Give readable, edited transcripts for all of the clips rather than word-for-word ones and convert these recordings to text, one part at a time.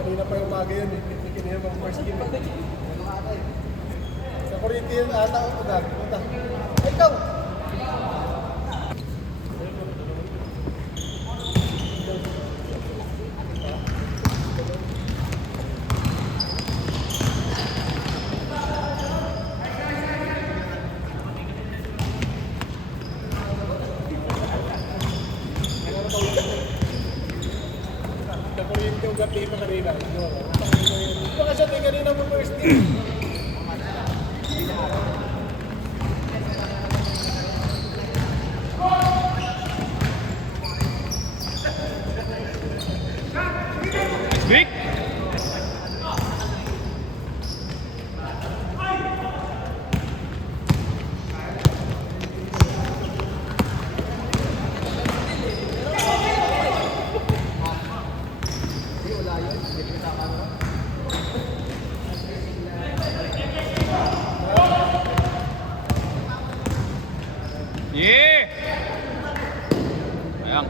Kanina pa yung umaga yun eh. Kanina pa yung first game eh. Sa Corinthians ata ako na. Ay, ikaw! Sa Corinthians yung gabi pa kanina. Baka siya din kanina mo first game. Vic! Yeah! Ayan.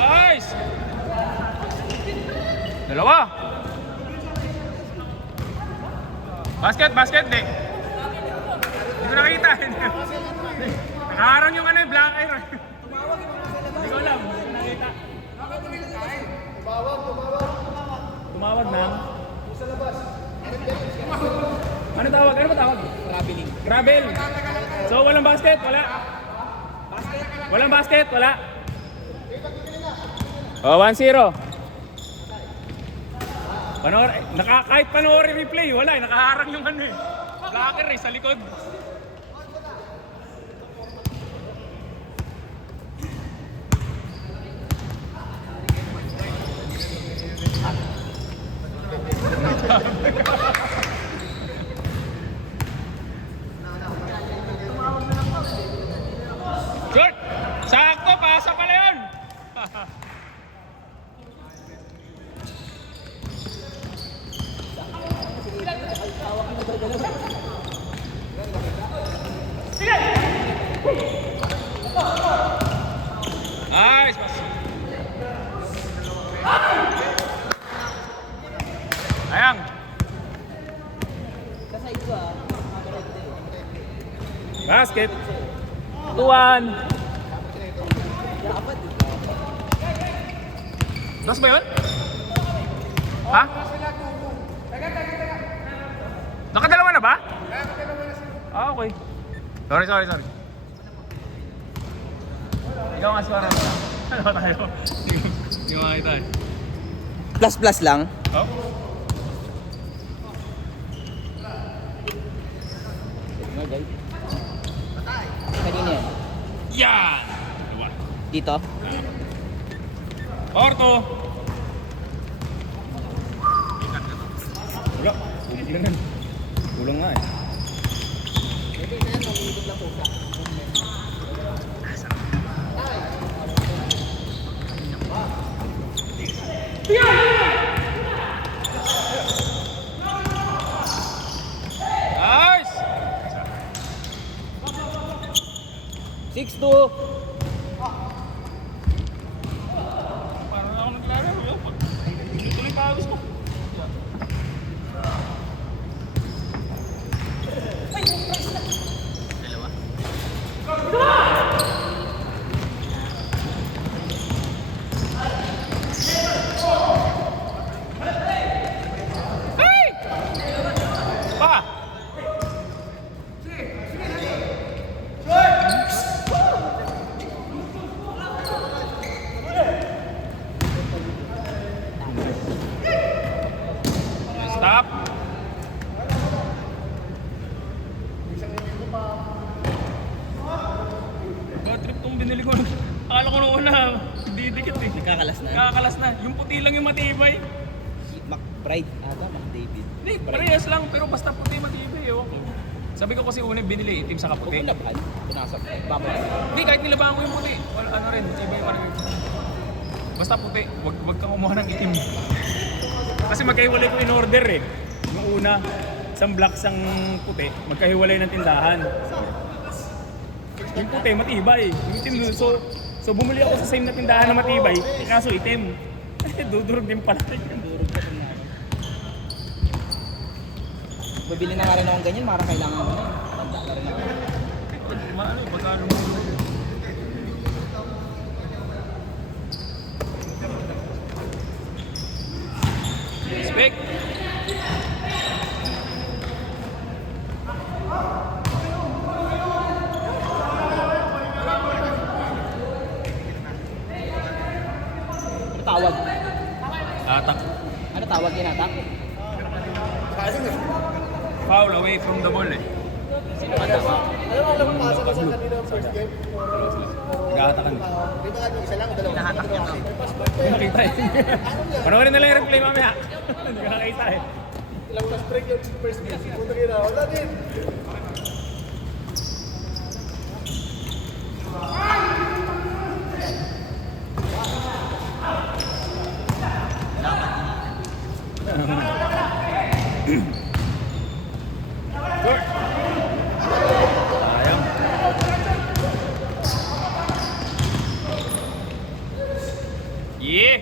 Nice! Dalawa! Basket, basket, di. Hindi ko nakita. Nakaharang yung ano yung black iron. Hindi ko alam. Nakita. Tumawag na. Sa labas. Ano tawag? Ano ba tawag? Traveling. Gravel. So walang basket? Wala. Walang basket? Wala. Oh, 1-0. Kahit panoorin replay, wala eh. Nakaharang yung ano eh. Blocker eh, sa likod. Short! Sakto! Pasa pala yun! Nice! Ayang! Basket! 2-1! Das ba yun? Ha? Nakadalawa na ba? Ah, okay. Sorry. Ikaw nga suwara na. Ano tayo? Hindi ko makita eh. Plus lang. Oh? Kanina yan. Yan! Dalawa. Dito. Orto! Wala. Kulang. Kulang nga eh. Nice! 6-2. Parang ako naglalaro. Tuloy pa gusto ko. Stop. Bad trip tong binili ko. Akala ko noon na didikit eh. Nakakalas na. Nakakalas na. Yung puti lang yung matibay. Pride. Ata, David. Hindi, parehas lang, pero basta puti matibay, ewan ko. Sabi ko kasi una binili, itim sa Huwag kaputi. mo labahan. Pinasok. Babay. Hindi, kahit nilabahan ko yung puti. Wala, ano rin, matibay pa rin. Basta puti, wag kang kumuha ng itim. Kasi magkahiwalay ko in order eh. Yung una, isang black, isang puti, magkahiwalay ng tindahan. Yung puti, matibay. Yung itim dun. So bumili ako sa same na tindahan na matibay, kaso itim. Dudurog din pala. Bibili na nga rin akong ganyan, para kailangan mo na. Tanda na rin ako. Maano, magkano mo? Respect. Ano tawag? Atak. Ano tawag yun, atak? Foul away from the ball eh. Sino ba tama? Alam mo, lumapasa ka sa kanina first game. Nag-aatakan. Di ba nga yung isa lang, dalawa. Hinahatak niya ka. Hindi nakita eh. Panoorin na lang yung replay mamaya. Hindi ka nakita eh. Ilang na strike yung first game. Punta kayo na, wala din. Sure. Sayang. Yeah!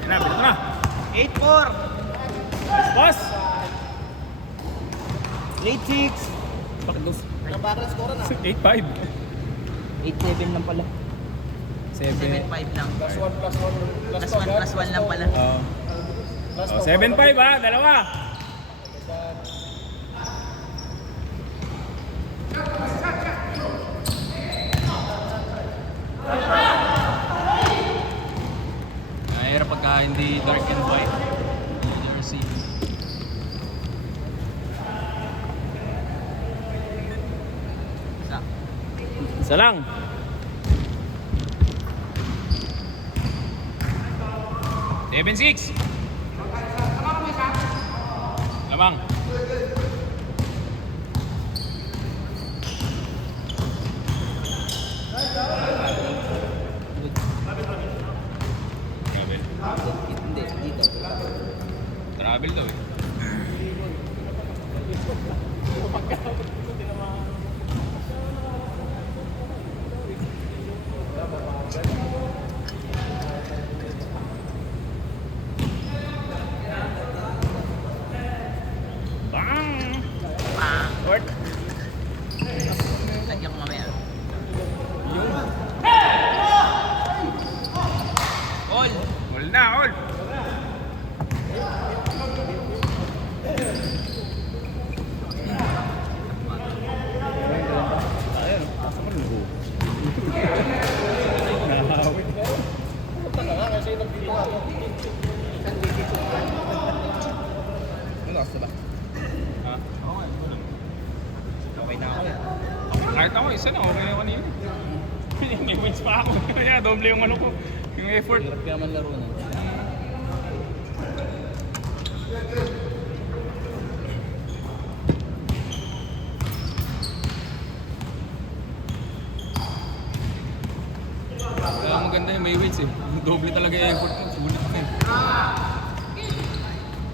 Yan na, bilito na. 8-4. Boss! Late 6. Bakit dos? Ang bakal score na. 8-5. 8-7 lang pala. 7. 7-5 lang. Plus 1, plus 1, plus Plus 1, plus 1 lang pala. Plus 7-5 ha, dalawa. Mahirap pagka hindi dark and white. Jersey. Isa. Isa lang. Seven six. Lamang. Hindi, dito. Travel daw eh. Bang! Court. Lagyan ko mamaya. All. All na, all. Punta ka nga kasi nagdito ako. Ano gusto ba? Ha? Okay na ako. Kahit ako, isa na, okay na kanina. May wins pa ako. Kaya doble yung ano ko. Yung effort. Hirap ka naman laro na. Kaya maganda yung may wins eh. Doble talaga yung effort ko. Sulit ko eh.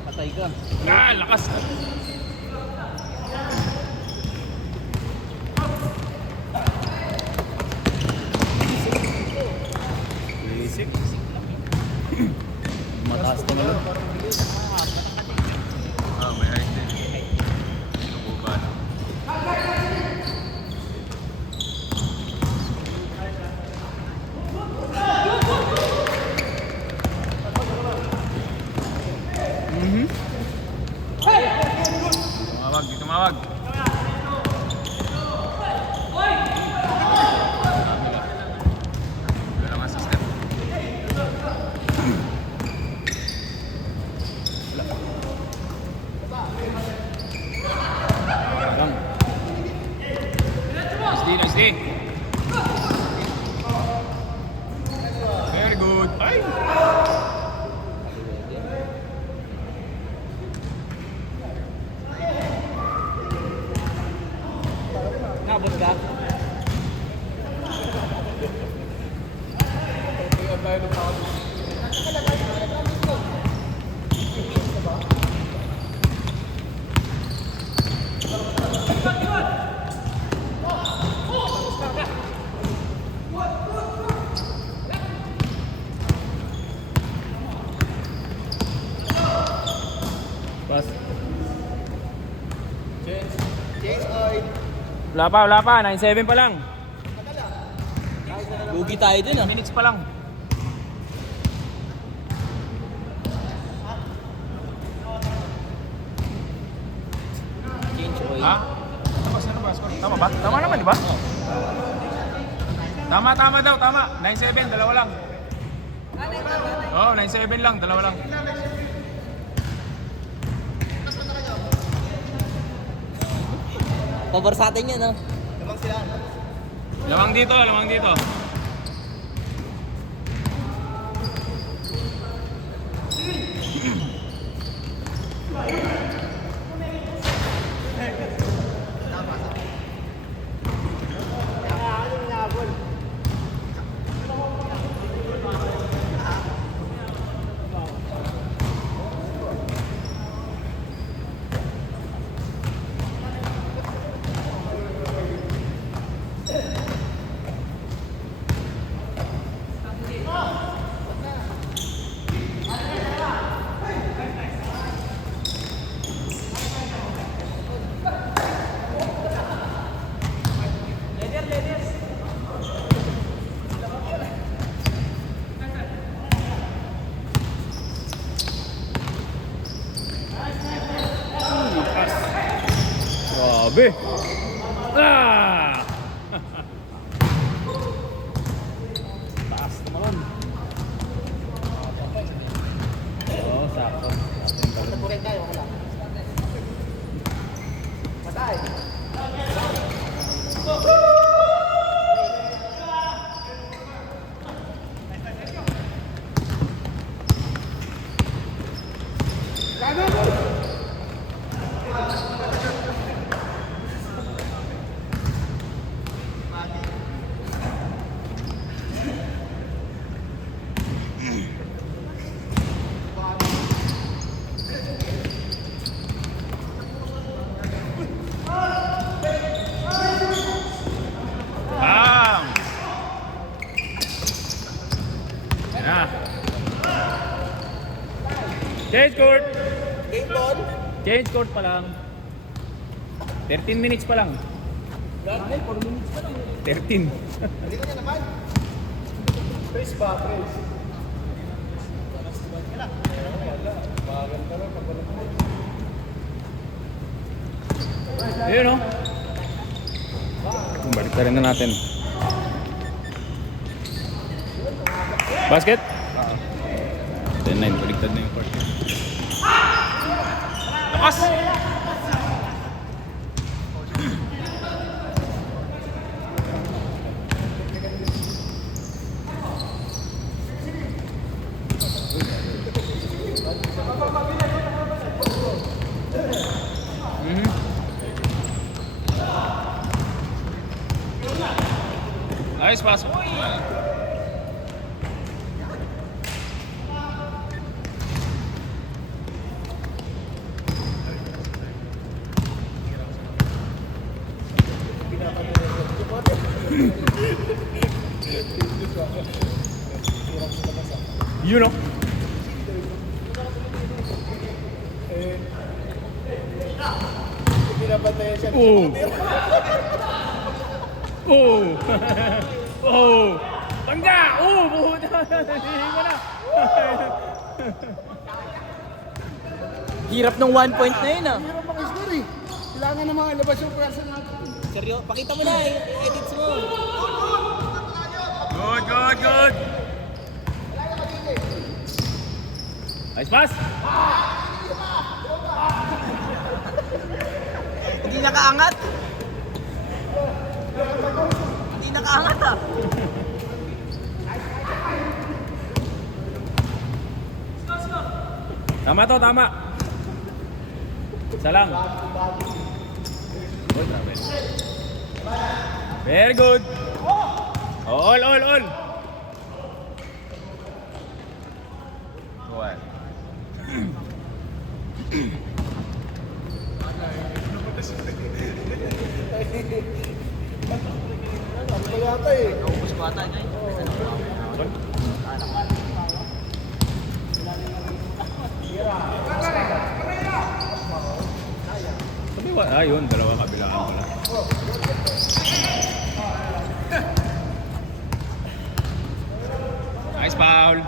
Patay ka. Ah, lakas! Basic. Mataas ka naman. Ah, may height din. Nabuba na. tayo ng tao. Pas. Change oil. Wala pa. 9-7 pa lang. Lugi tayo dun 10 minutes pa lang. Change oil. Ha? Ano ba? Tama ba? Tama naman, di ba? Tama daw, tama. 9-7, dalawa lang. Oo, 9-7 lang, dalawa lang. Pabor sa atin yan, no? Lamang dito. Grabe. Ah! Taas naman. Oo, sakto. Bam! Yan na. Change court! Game ball. Change court pa lang. 13 minutes pa lang. 13. Trace ba, Trace? Ayun o. Balik na rin na natin. Basket? 10-9, baligtad na yung court. Lakas! Nice pass. You know. Pinabantayan siya. Oh. Oh. Oh. Tangga. Oh, puta. Hindi ko na. Hirap ng 1 point na yun, ah. Hirap makiscore eh. Kailangan na mga labas yung pwersa natin. Seryo, pakita mo na, edits mo. Good. Nice pass. Hindi nakaangat. Hindi nakaangat ah. Tama to, tama. Isa lang. Very good. All. Tol. Sabi ba? Yun, dalawa kabilaan pala. Nice foul.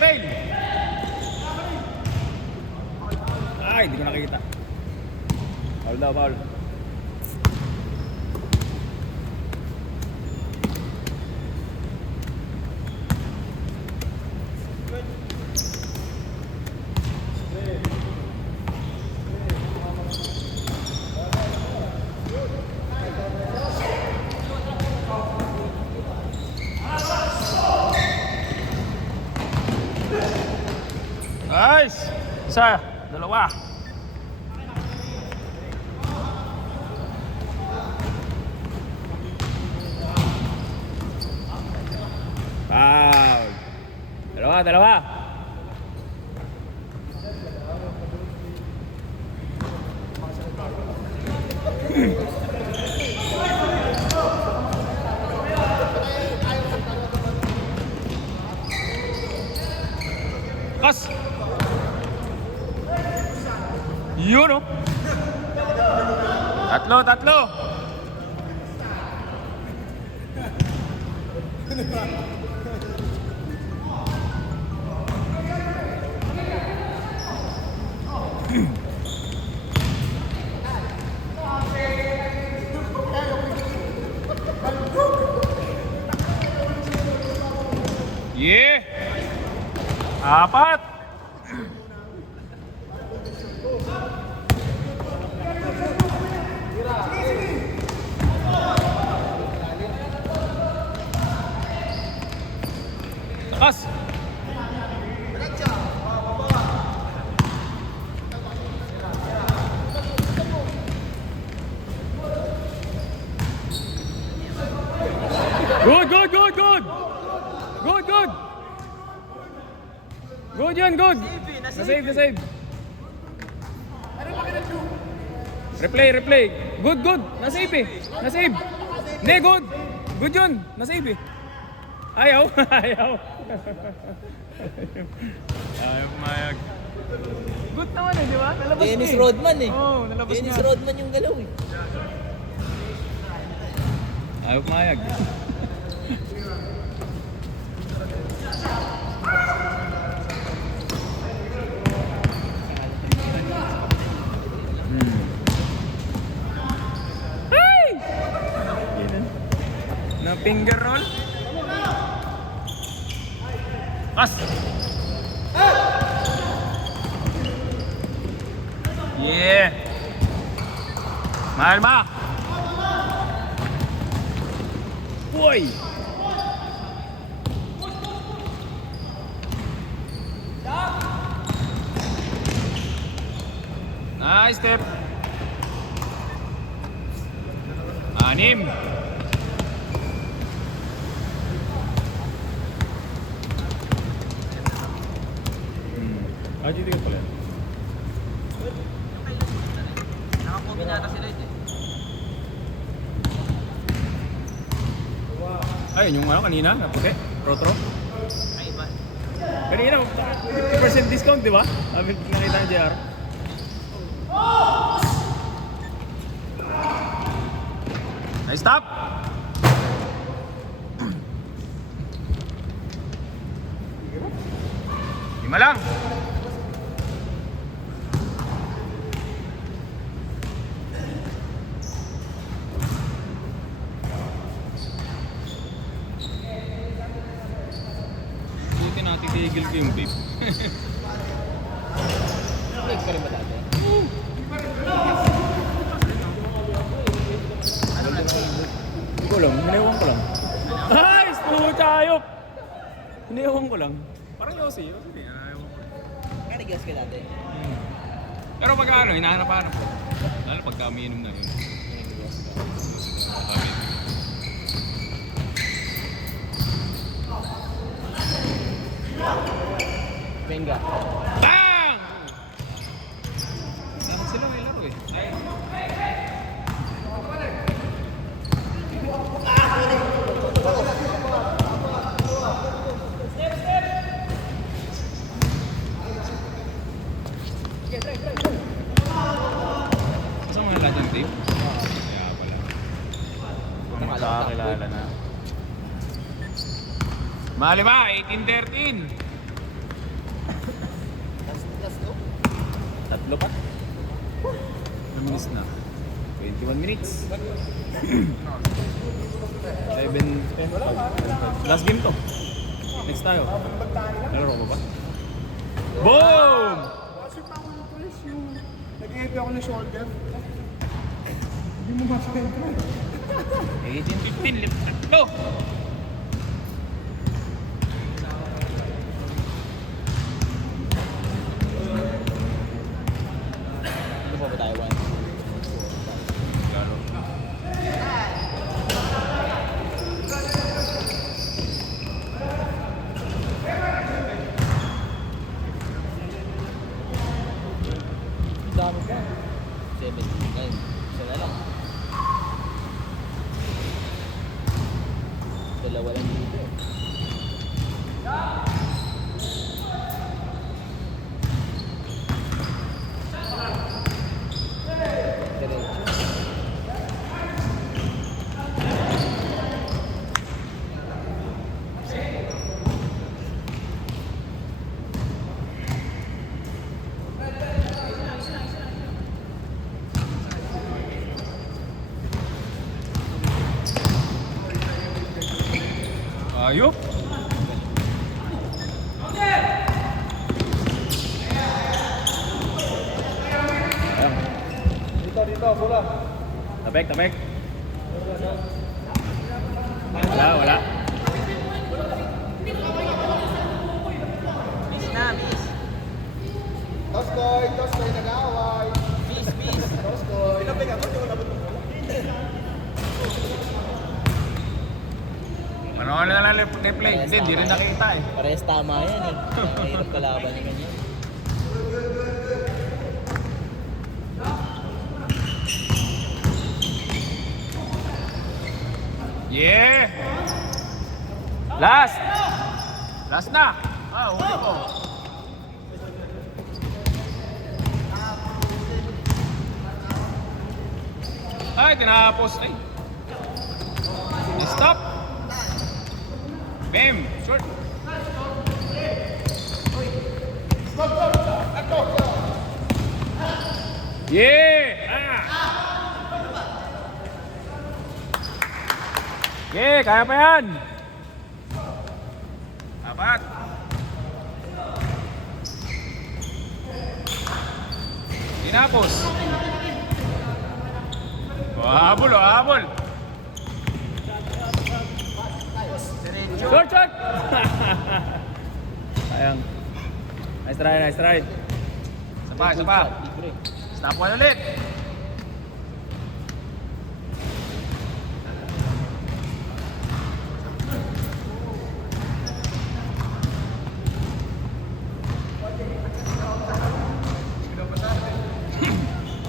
Trail! Ay, hindi ko nakikita. Foul daw, foul. Nice! Isa, dalawa. Foul. Dalawa. Kas! Yun oh! Tatlo! Yeah! Apat! Takas! Good! Good yun, good! Na-save. Replay. Good. Na-save eh. Hindi, good. Good yun. Na-save eh. Ayaw. Ayaw mayag. Good naman eh, di ba? Nalabas Dennis niya Rodman eh. Oo, nalabas Dennis niya. Rodman yung galaw eh. Ayaw mayag. Na finger roll. Pas. Yeah. Mahal ba? Uy. Nice step. 6. Aji tiga pala. Nakakombinata sila ito eh. Ayun yung ano kanina, na puti, rotro. Ay ba? Kanina, 50% discount, di ba? Sabi nakita ng JR. Nice stop! Lima lang! Buti natitigil ko yung vape. Nag pa rin ba dati? Hindi ko alam, hiniwan ko lang. Nice! Puro tayop! Hiniwan ko lang. Parang Yossi din. Ayaw ko. Kaya nag-gas ka dati? Pero pag ano, hinahanap-hanap ko. Lalo pagka umiinom na yun. Benga. Bang! Dapat sila may laro eh. Sa mga lahat ng team? Kaya pala. Kung makakakilala na. Mali ba? 18-13. Last no? Tatlo pa. Ilang minutes na? 21 minutes. 7. Last game to. Next tayo. Laro ko ba? Boom! Kasi tawag ko yung nag-i-hit ako ng shoulder. Hindi mo masakento. 18-15. Tatlo! Ano pa ba tayo? Laro. Dami ka. 7. Ngayon. Isa na lang. Dalawa lang dito. Diretso. Ayop! Dito, bola. Tapek, tapek. Wala. Miss na, miss. Toskoy, nag-aaway. Miss, miss. Toskoy. Pinapinga ko, yung labot mo. Panahon na lang replay. Hindi, di rin nakita eh. Parehas tama yan eh. Mahirap kalaban yung ganyan. Yeah! Last! Last na! Huli ko. Ay, tinapos. Ay. Stop! Bam! Short! Yeah! Yeah, kaya pa yan! Apat! Tinapos! Habol, habol! Short, short! Sayang. Nice try, nice try. Isa pa, isa pa. Libre. Stop one ulit.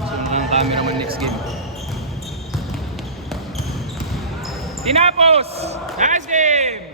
Sunang kami naman next game. Tinapos! Nice game!